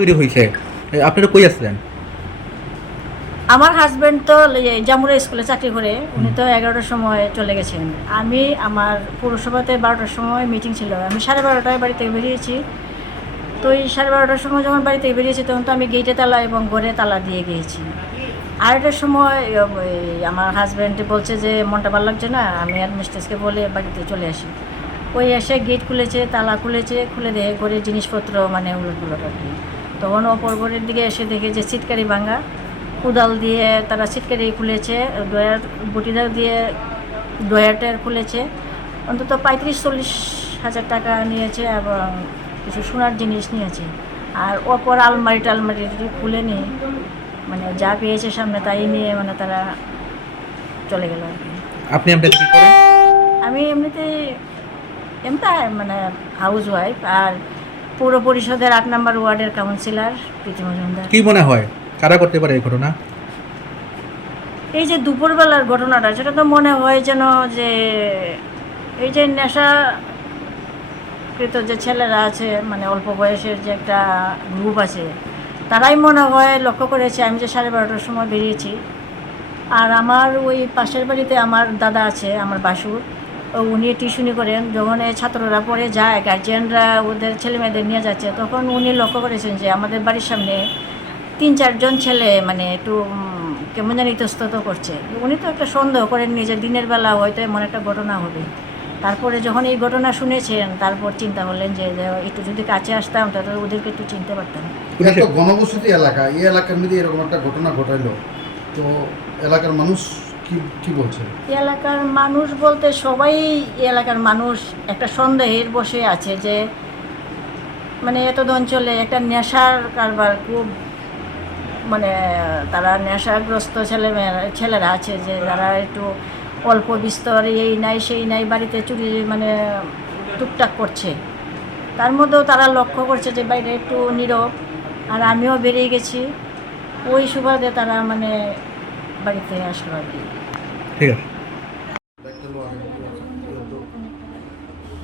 চুরি হয়েছে, আপনারা কই আসলেন? আমার হাজব্যান্ড তো জামুরা স্কুলে চাকরি করে, উনি তো 11টার সময় চলে গেছেন। আমি আমার পৌরসভাতে 12টার সময় মিটিং ছিল, আমি 12:30টায় বাড়ি থেকে বেরিয়েছি। তো এই 12:30টার সময় যখন বাড়ি থেকে বেরিয়েছি তখন তো আমি গেটে তালা এবং ঘরে তালা দিয়ে গিয়েছি। 2:30টার সময় আমার হাজব্যান্ড বলছে যে মনটা ভালো লাগছে না, আমি আর মিস্ট্রেসকে বলে বাড়িতে চলে আসি। ওই এসে গেট খুলেছে, তালা খুলেছে, খুলে দিয়ে ঘরের জিনিসপত্র মানে উলটগুলোট আর কি। তখন অপর ঘরের দিকে এসে দেখে যে ছিটকারি ভাঙা, কোদাল দিয়ে তারা ছিটকারি খুলেছে, ডয়ার বটিদার দিয়ে ডয়ারটার খুলেছে। অন্তত 35-40 হাজার টাকা নিয়েছে এবং কিছু সোনার জিনিস নিয়েছে। আর অপর আলমারি টালমারি খুলে নিয়ে মানে যা পেয়েছে সামনে তাই নিয়ে মানে তারা চলে গেল আর কি। আপনি আপনাকে কি করেন? আমি এমনিতে মানে হাউস ওয়াইফ আর পৌর পরিষদের 8 নম্বর ওয়ার্ডের কাউন্সিলর প্রীতি মজুমদার। কি মনে হয় কারা করতে পারে এই ঘটনা? এই যে দুপুরবেলার ঘটনাটা, সেটা তো মনে হয় যেন যে এই যে নেশাকৃত যে ছেলেরা আছে মানে অল্প বয়সের যে একটা গ্রুপ আছে, তারাই মনে হয় লক্ষ্য করেছে। আমি যে 12:30টার সময় বেরিয়েছি, আর আমার ওই পাশের বাড়িতে আমার দাদা আছে, আমার বাসুর, উনি টিউশনি করেন। যখন এই ছাত্ররা পড়ে যায়, গার্জিয়ানরা ওদের ছেলেমেয়েদের নিয়ে যাচ্ছে, তখন উনি লক্ষ্য করেছেন যে আমাদের বাড়ির সামনে 3-4 জন ছেলে মানে একটু কেমন যেন ইতস্তত করছে। উনি তো একটা সন্দেহ করেন নিজের দিনের বেলা হয়তো এমন একটা ঘটনা হবে। তারপরে যখন এই ঘটনা শুনেছেন, তারপর চিন্তা করলেন যে একটু যদি কাছে আসতাম তাহলে ওদেরকে একটু চিনতে পারতাম। এটা তো ঘনবসতি এলাকা, এই এলাকার মধ্যে এরকম একটা ঘটনা ঘটাইলো, তো এলাকার মানুষ কি বলছে? এলাকার মানুষ বলতে সবাই এলাকার মানুষ একটা সন্দেহের বসে আছে যে মানে এত অঞ্চলে একটা নেশার কারবার খুব মানে তারা নেশাগ্রস্ত ছেলেরা আছে যে যারা একটু অল্প বিস্তর এই নাই সেই নাই বাড়িতে চুরি মানে টুকটাক করছে। তার মধ্যেও তারা লক্ষ্য করছে যে বাইরে একটু নীরব, আর আমিও বেরিয়ে গেছি। ওই সুবাদে তারা মানে বাড়িতে আসলো আর কি। ঠিক আছে।